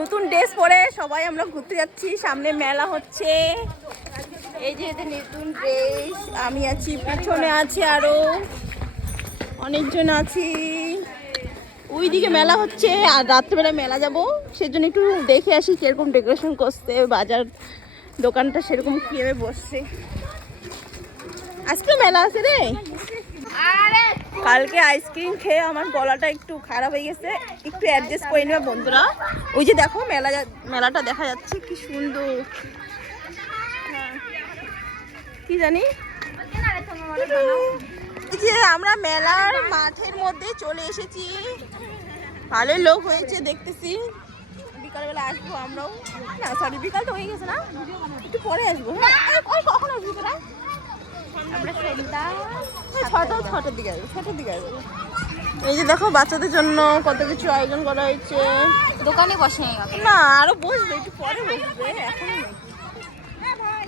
নতুন ড্রেস পরে সবাই আমরা ঘুরতে যাচ্ছি, সামনে মেলা হচ্ছে। এই যে এদের নতুন ড্রেস, আমি আছি, পিছনে আছে আরো অনেকজন আছি। ওইদিকে মেলা হচ্ছে আর রাত্রেবেলা মেলা যাব, সেজন্য একটু দেখে আসি কিরকম ডেকোরেশন করছে, বাজার দোকানটা সেরকম কিভাবে বসছে। আজকে মেলা আছে রে। কালকে আইসক্রিম খেয়ে আমার গলাটা একটু খারাপ হয়ে গেছে, একটু অ্যাডজাস্ট করে নেবে বন্ধুরা। ওই যে দেখো মেলাটা দেখা যাচ্ছে, কি সুন্দর। কি জানি, এই যে আমরা মেলার মাঠের মধ্যে চলে এসেছি। ভালোই লোক হয়েছে দেখতেছি। বিকালবেলা আসবো আমরাও, না সরি বিকাল তো হয়ে গেছে না, একটু পরে আসবো। হ্যাঁ কখন আসবো তোরা? আমরা সন্ধ্যা 6টার দিকে আসবো, 6টার দিকে আসবো। এই যে দেখো বাচ্চাদের জন্য কত কিছু আয়োজন করা হয়েছে। দোকানে বসে না আরো বসবে, একটু পরে বসবে, এখন ভাই